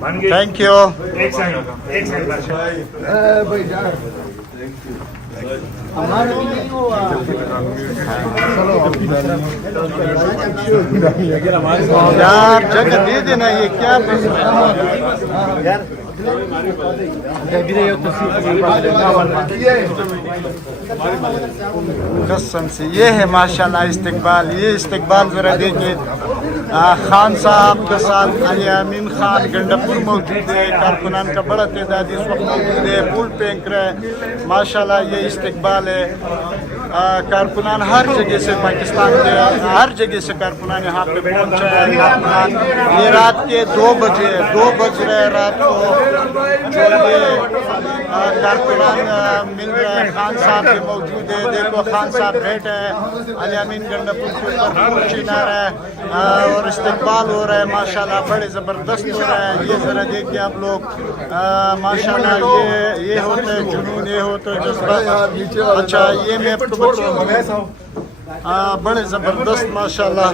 Thank you. ایک second یار جگہ دے دینا, یہ کیا قسم سے یہ ہے ماشاءاللہ استقبال. یہ استقبال ذرا دیکھیے. خان صاحب کے ساتھ علی امین خان گنڈپور موجود ہے. کارکنان کا بڑا تعداد اس وقت موجود ہے. پھول پھینک رہے. ماشاءاللہ یہ استقبال ہے. کارکنان ہر جگہ سے, پاکستان کے ہر جگہ سے کارکنان یہاں پہ پہنچے ہیں. کارکنان یہ رات کے 2 بج رہے رات کو جو یہ کارکنان مل رہے ہیں. خان صاحب بھی موجود ہے. دیکھو خان صاحب بیٹھے ہیں. علی امین گنڈپور کے اوپر پھول چنا رہے ہیں اور استقبال ہو رہا ہے. ماشاءاللہ بڑے زبردست ہو رہا ہے. یہ ذرا دیکھیں آپ لوگ. ماشاءاللہ یہ ہوتا ہے جنون, یہ ہوتا ہے جذبہ. اچھا یہ میں آپ کو بتاؤں, بڑے زبردست ماشاءاللہ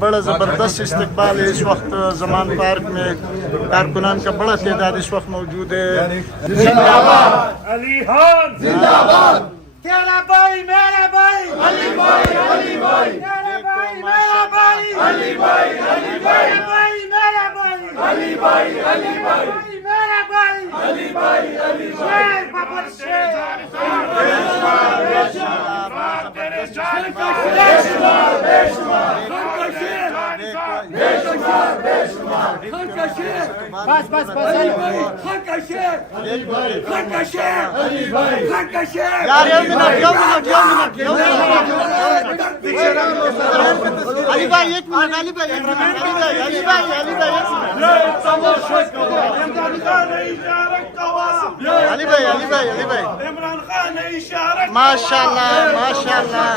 بڑا زبردست استقبال ہے اس وقت زمان پارک میں. کارکنان کا بڑا تعداد اس وقت موجود ہے. زندہ باد علی خان, زندہ باد تیرا بھائی میرا بھائی, علی بھائی, علی بھائی, تیرا بھائی میرا بھائی, علی بھائی, علی بھائی, تیرا بھائی میرا بھائی, علی بھائی, علی بھائی, میرا بھائی, علی بھائی, علی بھائی. شیر بابر شیر, بس بس بس یار علی بھائی ایک منٹ, علی بھائی ایک منٹ, علی بھائی علی بھائی علی بھائی علی بھائی علی بھائی عمران خان اشارہ ماشاءاللہ ماشاءاللہ.